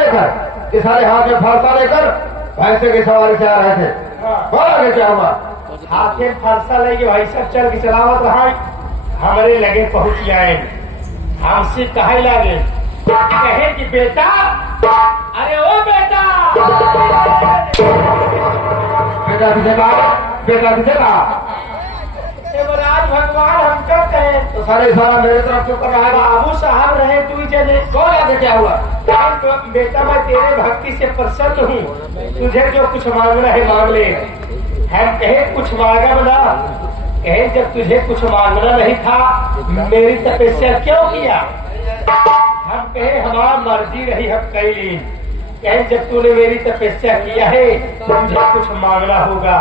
लेकर कि सारे हाथ में फरसा लेकर भैंसे की सवारी से आ रहे थे। बोला कि क्या हुआ? हाथ में फरसा लेके भाई सब चल के चलावत रहा, हमारे लगे पहुंच जाए। हमसे कहे लगे कहे कि बेटा, अरे ओ बेटा, बेटा किसे कहा? बेटा किसे कहा? राज भगवान हम कब कहे तो सारे इशारा मेरे तरफ से कर रहा है। बाबू साहब रहे तू चले। कौन आगे क्या हुआ? तो बेटा मैं तेरे भक्ति से प्रसन्न हूँ, तुझे जो कुछ मांगना है मांग ले। हम कहे कुछ मांगा बना, कहे जब तुझे कुछ मांगना नहीं था मेरी तपस्या क्यों किया? हम कहे हमारा मर्जी रही हम कैली। कहे जब तूने मेरी तपस्या किया है तुझे कुछ मांगना होगा।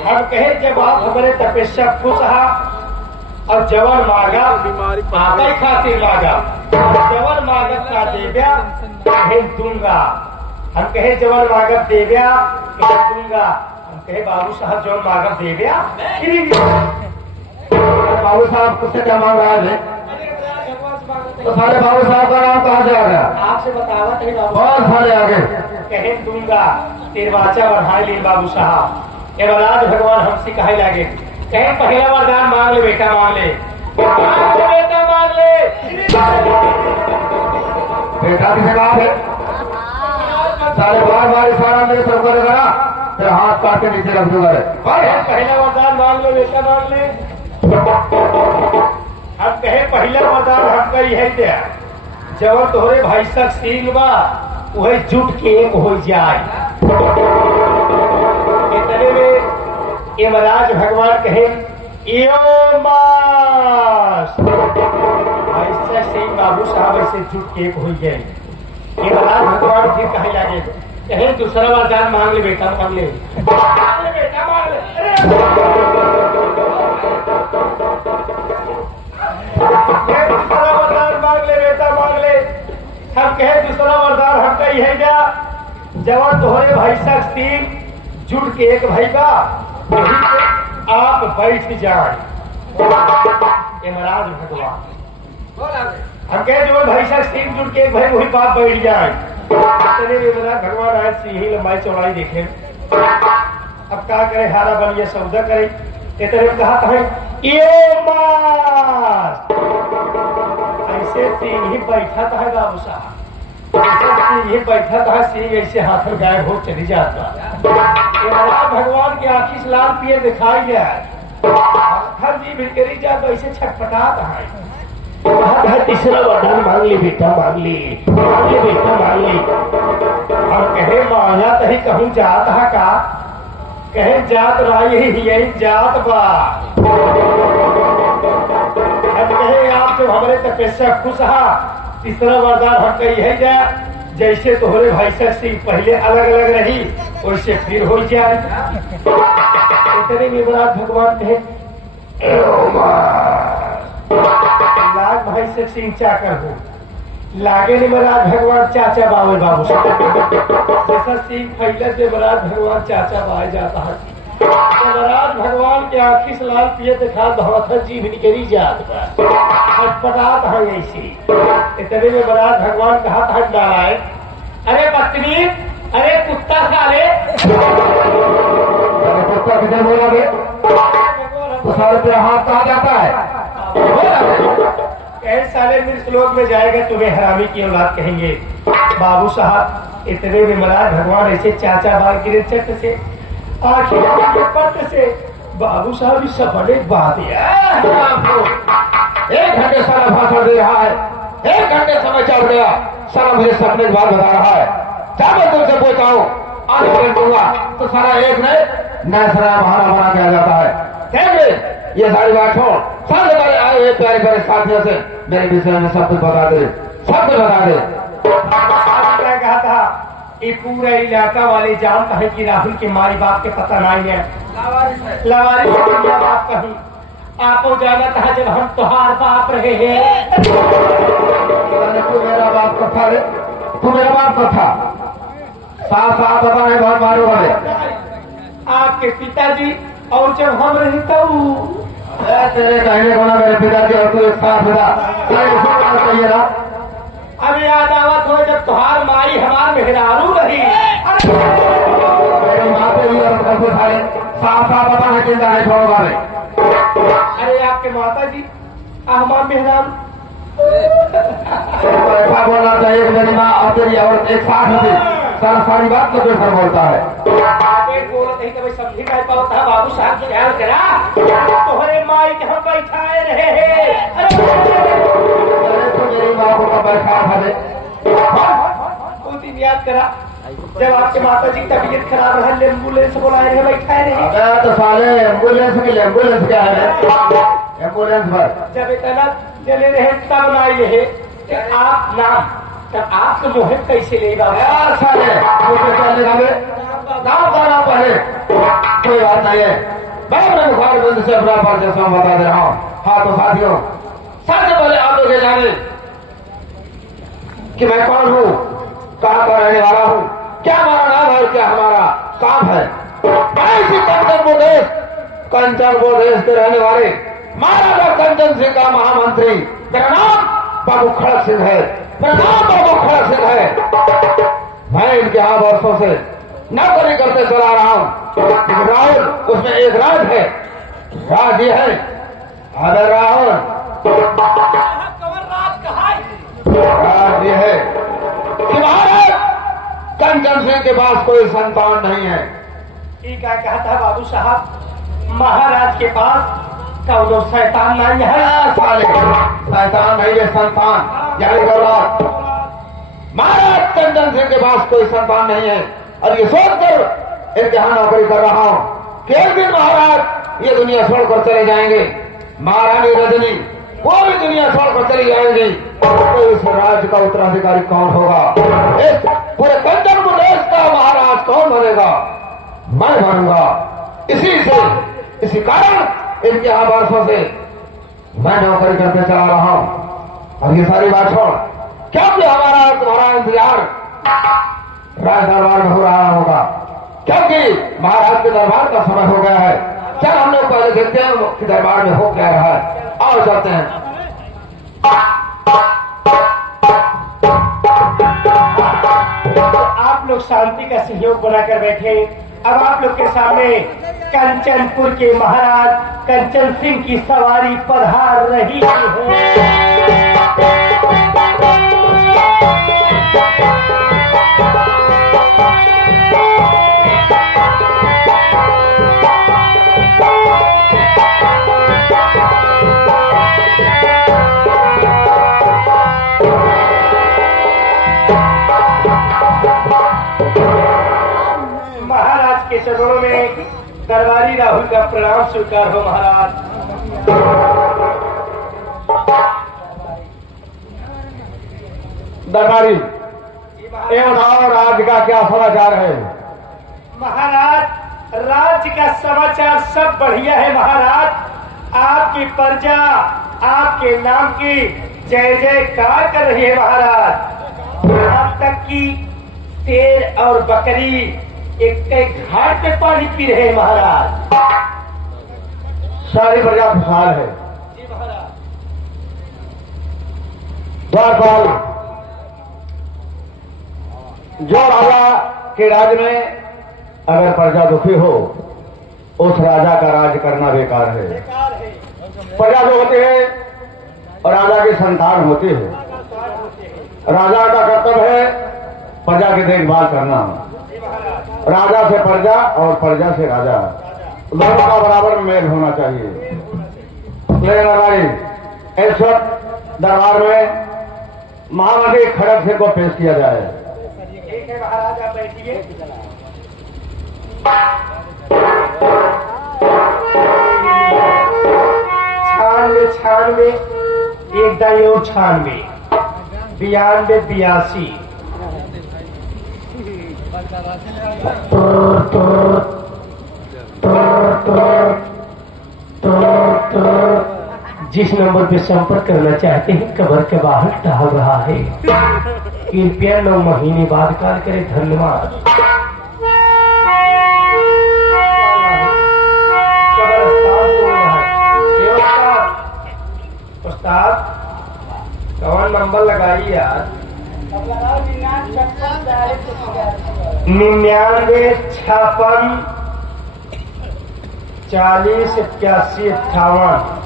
हम कहे जब आप हमारे तपस्या खुश रहा और जवन मांगा आपे खातिर मांगा, जवन मांगत का देव्या कहे दूंगा। हम कहे जवन मांगत देव्या कहे दूंगा। हम कहे बाबू साहब जवन मांगत देव्या। बाबू साहब कुछ क्या मांग रहा है? तो सारे बाबू साहब का नाम कहाँ से आ गया? आपसे बतावत है बाबू। बहुत सारे आगे कहे दूंगा, तेरे वाचा बढ़ाई ले बाबू साहब। राज भगवान हमसे कहे लगे कहे पहला वरदान मांग ले बेटा, मांग ले बेटा, मांग ले। बेटा किसे कहा है? सारे बार बार इशारा मेरे तरफ करेगा, फिर हाथ काट के नीचे रख दूंगा। पहला वरदान मांग ले बेटा, मांग ले। हम कहे पहला वरदान हमका यही दिया, जब तोहरे भाई सक सील बा वही जुट के एक हो जाए। इतने में यमराज भगवान कहे यो मास, ऐसा से बाबू साहब ऐसे जुट के एक हो गए। यमराज भगवान फिर कहे लगे कहे दूसरा वरदान मांग ले बेटा, मांग ले। मांग ले बेटा, मांग ले। दूसरा वरदान मांग ले बेटा, मांग ले। हम कहे दूसरा वरदान हमका यही दिया, जब तोहरे भाई सक सील जुट के एक भाई का यही पे आप बैठ जाए। यमराज भगवान हम कहे जो भाई साहब सिंह जुट के एक भाई वही बात बैठ जाए। यमराज भगवान आए सिंह लंबाई चौड़ाई देखे, अब क्या करे, हारा बनिए सौदा करे। इतने कहा है ये मास, ऐसे सिंह ही बैठा था बाबू साहब, ये बैठा था सिंह ऐसे हाथ में गायब हो चली जाता। भगवान की आंखी से लाल पिए दिखाई जाए, हर जी भिड़करी जाए तो ऐसे छटपटाता है। तीसरा वरदान मांग ले बेटा, मांग ले, मांग ले बेटा, मांग ले। और कहे मांगा तही कहूँ जात है का? कहे जात राय यही जात बा। हम कहे आप जब हमारे तपस्या खुश हा, तीसरा वरदान हमका यही जाए, जैसे तोहरे भाई सिंह पहले अलग अलग रही वैसे फिर हो जाए। इतने में यमराज भगवान कहे लाग भाई से सिंह चाकर हो लागे यमराज भगवान चाचा बाबू बाबू जैसा सिंह पहले से यमराज भगवान चाचा बाए जाता है। यमराज भगवान के आंखी से लाल पिए दिखा बहुत जीव निकली जात छटपटात है ऐसी। इतने में यमराज भगवान कहा था नारायण, अरे पत्नी, अरे कुत्ता साले, कुत्ता किधर बोला बे? तो सारे तेरा हाथ कहा जाता है? कहे साले मेरे श्लोक में जाएगा तुम्हें हरामी की औलाद कहेंगे। बाबू साहब इतने में यमराज भगवान ऐसे चाचा बाल गिरे चट से आखिर के पट से बाबू साहब इस सपने बात है। 1 घंटे सारा भाषण दे रहा है, 1 घंटे समय चल गया, सारा मुझे सपने की बात बता रहा है। क्या मैं तुमसे पूछता हूँ, आज मैं दूंगा तो सारा एक नया सारा बहाना बना के आ जाता है। ये सारी बात छोड़, सारे बारे आए हुए प्यारे प्यारे साथियों से मेरे विषय में सब कुछ बता दे, सब कुछ बता दे। क्या कहा था ये पूरा इलाका वाले जानता है कि राहुल के मारी बाप के पता नहीं है, लवारिस बाप कहीं आपको जाना था जब हम तुहार बाप रहे हैं। तू मेरा बाप का था रे, तू मेरा बाप का था, साफ साफ बता है बहुत मारो वाले आपके पिताजी और जब हम रहे तब तेरे कहने को ना मेरे पिताजी और तू एक साथ था। अब अब याद आवत हो जब तुहार माई हमार मेहरारू रही। मेरी माँ से भी और कैसे खाए साफ साफ पता है चिंता है छोड़ो बारे। अरे आपके माता जी हमार मेहरारू तो ऐसा बोलना चाहिए कि मेरी माँ और तेरी औरत एक साथ होती सर सारी बात तो फिर बोलता है। आगे बोलत नहीं तो भाई समझी नहीं पाता बाबू साहब ख्याल करा तोहरे माई के हम बैठाए रहे हैं। तो मेरी माँ को तो बैठा था उस दिन याद करा जब आपके माता जी की तबीयत खराब रहा एम्बुलेंस बुलाए रहे बैठाए रहे। अबे तो साले एम्बुलेंस क्या है एम्बुलेंस पर जब इतना चले रहे तब नहीं रहे कि आप नाम तब आपको जो है कैसे ले यार साले मुझे चलने का नाम का नाम पहले कोई बात नहीं है। मैं अपने मुखारबंद से अपना परिचय स्वयं बता दे रहा हूँ। हाँ तो साथियों सबसे पहले आप लोग ये जाने कि मैं कौन हूँ कहाँ का रहने वाला हूँ क्या हमारा नाम है और क्या हमारा काम है। मैं इसी कंचन प्रदेश के रहने वाले महाराजा कंचन सिंह का महामंत्री मेरा नाम बाबू खड़क सिंह है। मेरा नाम बाबू खड़क सिंह है। मैं इनके यहाँ वर्षों से नौकरी करते चला रहा हूँ। राहुल उसमें एक राज है राज ये है अरे राहुल राज ये है कि महाराज कंचन सिंह के पास कोई संतान नहीं है। ये क्या कहता है बाबू साहब महाराज के पास कौनो शैतान नहीं है। साले शैतान नहीं है संतान यानी औलाद। महाराज कंचन सिंह के पास कोई संतान नहीं है और ये सोचकर इनके यहाँ नौकरी कर रहा हूँ कि एक दिन महाराज ये दुनिया छोड़कर चले जाएंगे। महारानी रजनी वो भी दुनिया छोड़कर चली जाएंगी तो इस राज्य का उत्तराधिकारी कौन होगा। इस पूरे कंचन प्रदेश का महाराज कौन बनेगा मैं बनूंगा। इसी कारण इनके यहाँ वर्षों से मैं नौकरी करके चला रहा हूँ। और ये सारी बात छोड़ क्योंकि हमारा तुम्हारा इंतजार राज दरबार में हो रहा होगा क्योंकि महाराज के दरबार का समय हो गया है। चल हम लोग पहले देखते हैं कि दरबार में हो क्या रहा है। आओ चलते हैं। तो आप लोग शांति का सहयोग बनाकर बैठे। अब आप लोग के सामने कंचनपुर के महाराज कंचन सिंह की सवारी पधार रही है। महाराज के चरणों में दरबारी राहुल का प्रणाम स्वीकार हो। महाराज दरबारी ये बताओ राज्य का क्या समाचार है। महाराज राज्य का समाचार सब बढ़िया है। महाराज आपकी प्रजा आपके नाम की जय जयकार कर रही है। महाराज यहाँ तक कि शेर और बकरी एक घाट पे पानी पी रहे हैं। महाराज सारी प्रजा खुशहाल है। जी महाराज द्वारपाल जो राजा के राज्य में अगर प्रजा दुखी हो उस राजा का राज करना बेकार है। बेकार है। प्रजा जो होती है और राजा की संतान होती है। राजा का कर्तव्य है प्रजा की देखभाल करना। राजा से प्रजा और प्रजा से राजा दोनों का बराबर में मेल होना चाहिए। लेकिन इस वक्त दरबार में महामंत्री खड़क सिंह को पेश किया जाए। ठीक है महाराज आप बैठिए। छानवे एक दाई 96 92 82 जिस नंबर पे संपर्क करना चाहते हैं कबर के बाहर टहल रहा है। कृपया 9 महीने बाद कॉल करें। धन्यवाद। कब्रिस्तान से बोल रहा है। ये उस्ताद कौन नंबर लगाइए यार। निन्यानवे 56 40 81 58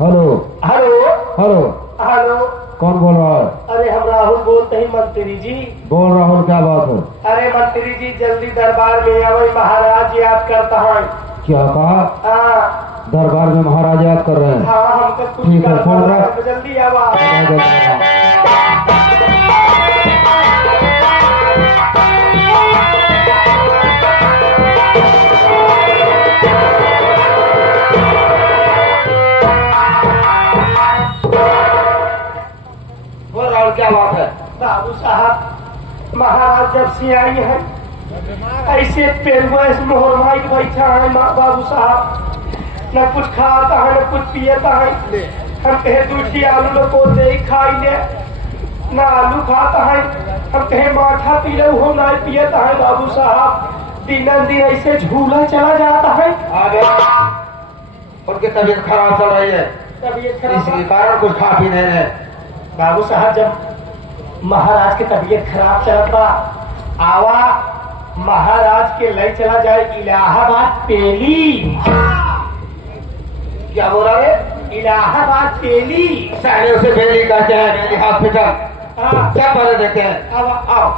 हेलो हेलो हेलो, हेलो। कौन बोल रहा है? अरे हम राहुल बोलते हैं मंत्री जी। बोल राहुल, क्या बात है? अरे मंत्री जी जल्दी दरबार में आवई, महाराज याद करता है। क्या कहा? हाँ दरबार में महाराज याद कर रहे हैं? हाँ हमको कुछ ठीक है, करना फोन रख। है, जल्दी आवा। बोल राहुल, क्या बात है? बाबू साहब महाराज जब से आई है ऐसे पेरवेश मोहरमाई बैठा है बाबू साहब, न कुछ खाता है न कुछ पियता है। हम कहे दूठी आलू को दे खाई ले, न आलू खाता है। हम कहे माठा पी लो हो न पियता है बाबू साहब। दिन दिन ऐसे झूला चला जाता है। अरे उनकी तबीयत खराब चल रही है, तबीयत इसी खराब कारण कुछ खा पी नहीं रहे। बाबू साहब जब महाराज की तबीयत खराब चलता आवा महाराज के ले चला जाए इलाहाबाद पेली। क्या बोल रहा है? इलाहाबाद पेली। सारे उसे बेली कहते हैं, बेली हॉस्पिटल। हाँ क्या पहले देखते हैं? आवा आओ।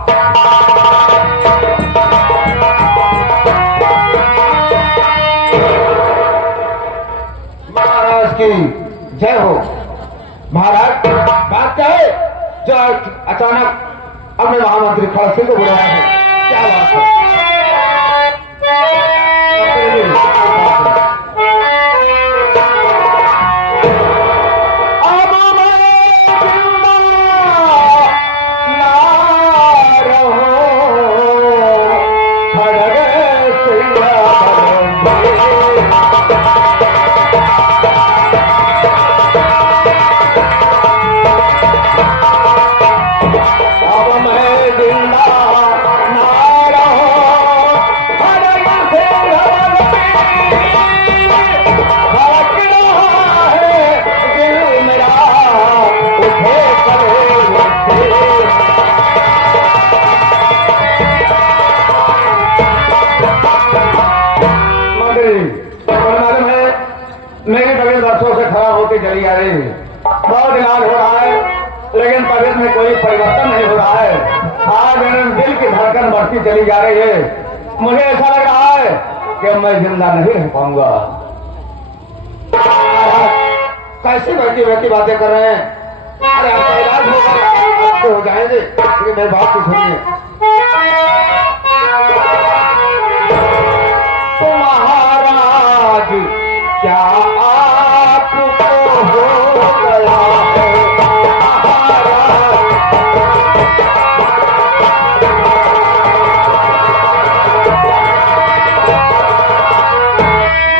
महाराज की जय हो। महाराज बात क्या है जो अचानक अपने महामंत्री खड़ग सिंह को बुलाया है? क्या बात है? अब मैं जिंदा ना रहूं, खड़ग सिंह अब मैं जिंदा ना रहूं, खड़ग सिंह धड़क रहा है दिल मेरा, उठे करे मालूम है मेरी तबीयत बरसों से खराब होती चली आ रही है। बहुत इलाज हो रहा है लेकिन तबीयत में कोई परिवर्तन नहीं हो रहा है। आज दिल की धड़कन बढ़ती चली जा रही है। मुझे ऐसा लग रहा है कि मैं जिंदा नहीं रह पाऊंगा। कैसी बैठी बैठी बातें कर रहे हैं? अरे आपका इलाज होगा तो हो जाएंगे, लेकिन मेरी बात तो सुनिए। तो महाराज क्या आपको हो गया है?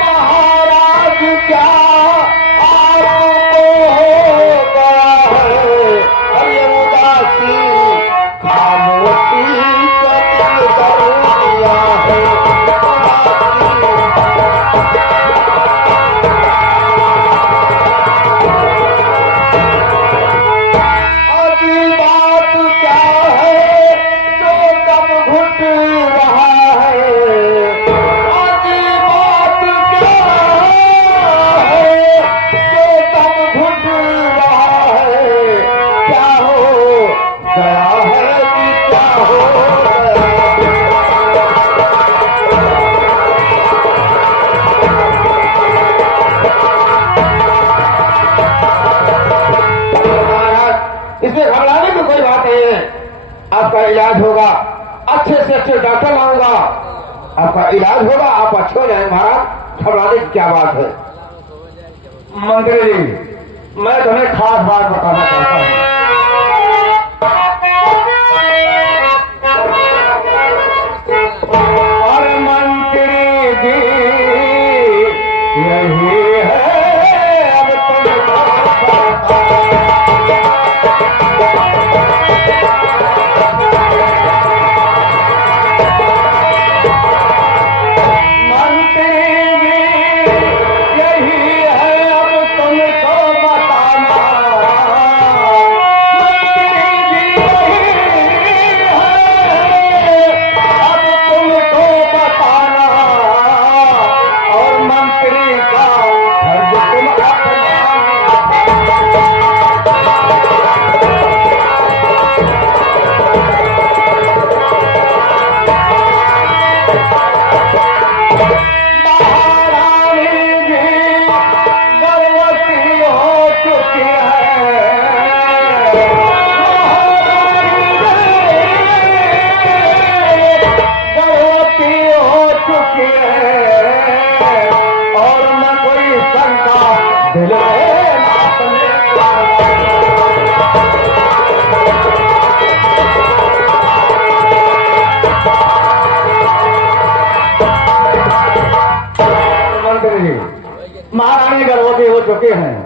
महाराज क्या आपको हो गया है? अरे उदासी खामोशी का दिल कर दिया है। अभी बात क्या है जो कब घुट रहा है? अभी बात क्या है जो कब घुट रहा है? क्या हो गया है कि क्या हो गया? इसमें घबराने की कोई बात नहीं है। आपका इलाज होगा, अच्छे से अच्छे डॉक्टर लाऊंगा, आपका इलाज होगा, आप अच्छे हो जाएंगे। महाराज घबराने की क्या बात है? मंत्री जी मैं तुम्हें खास बात बताना चाहता हूँ। और मंत्री जी यही है अब तुम चुके हैं।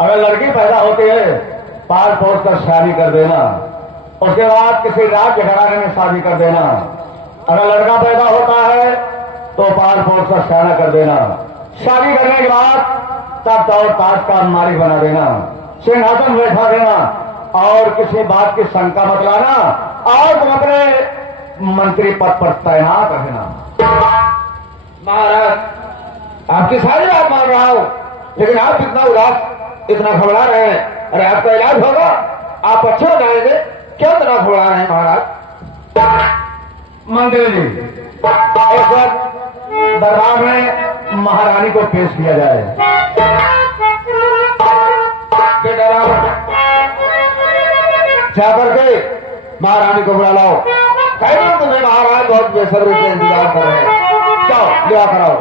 अगर लड़की पैदा होती है पाल पोस कर शादी कर देना, उसके बाद किसी राज्य घराने में शादी कर देना। अगर लड़का पैदा होता है तो पाल पोस कर शादी कर देना। शादी करने के बाद तख्त और ताज का मालिक बना देना, सिंहासन बैठा देना और किसी बात की शंका मत लाना और तुम अपने मंत्री पद पर तैनात रहना। महाराज, आपकी सारी बात मान रहा हूं, लेकिन आप इतना उदास, इतना घबरा रहे हैं। अरे आपका इलाज होगा, आप अच्छे हो जाएंगे, क्यों इतना घबरा रहे हैं महाराज? मंत्री जी, इस वक्त दरबार में महारानी को पेश किया जाए। जाकर के महारानी को बुला लाओ। कहीं तुम्हें महाराज बहुत बेसब्री से इंतजार कर रहे हैं। जाओ विवाह कराओ।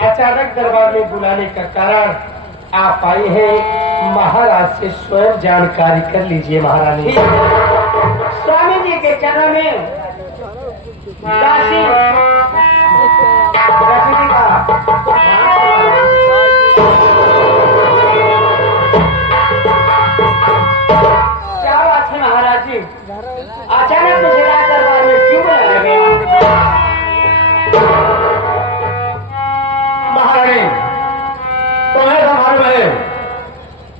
अचानक दरबार में बुलाने का कारण आप आई हैं, महाराज से स्वयं जानकारी कर लीजिए। महारानी, स्वामी जी के चरणों में दासी रजनी का क्या बात है महाराज जी? अचानक मुझे राज दरबार में क्यों बुलाया गया? महारानी, तुम्हें तो मालूम है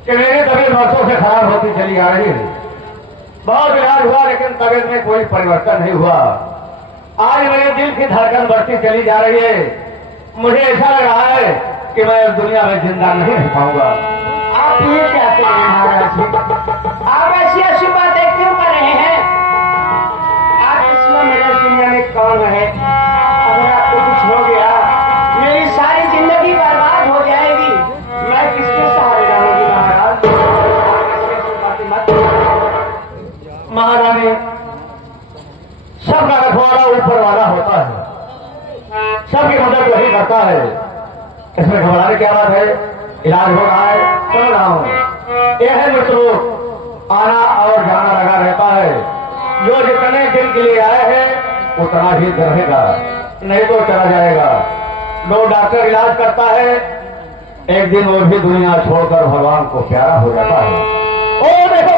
कि मेरी तबीयत वर्षों से खराब होती चली आ रही है। बहुत इलाज हुआ लेकिन तबीयत में कोई परिवर्तन नहीं हुआ। आज मेरे दिल की धड़कन बढ़ती चली जा रही है। मुझे ऐसा लग रहा है कि मैं इस दुनिया में जिंदा नहीं रह पाऊंगा। आप ये कहते हैं महाराज जी? आप ऐसी ऐसी बातें क्यों कर रहे हैं? आप इस समय मेरे दुनिया में कौन है? अगर आपको कुछ हो गया, मेरी सारी जिंदगी बर्बाद हो जाएगी। मैं किसके सहारे रहूंगी महाराज? ऐसी बातें मत करो। महारानी, सबका रखवाला ऊपर वाला होता है, सबकी मदद वही करता है। इसमें घबराने की बात है? इलाज हो रहा है, चल रहा हूं। यह है मित्रों, आना और जाना लगा रहता है। जो जितने दिन के लिए आए हैं उतना ही रहेगा, नहीं तो चला जाएगा। लो डॉक्टर इलाज करता है, एक दिन वो भी दुनिया छोड़कर भगवान को प्यारा हो जाता है। ओ देखो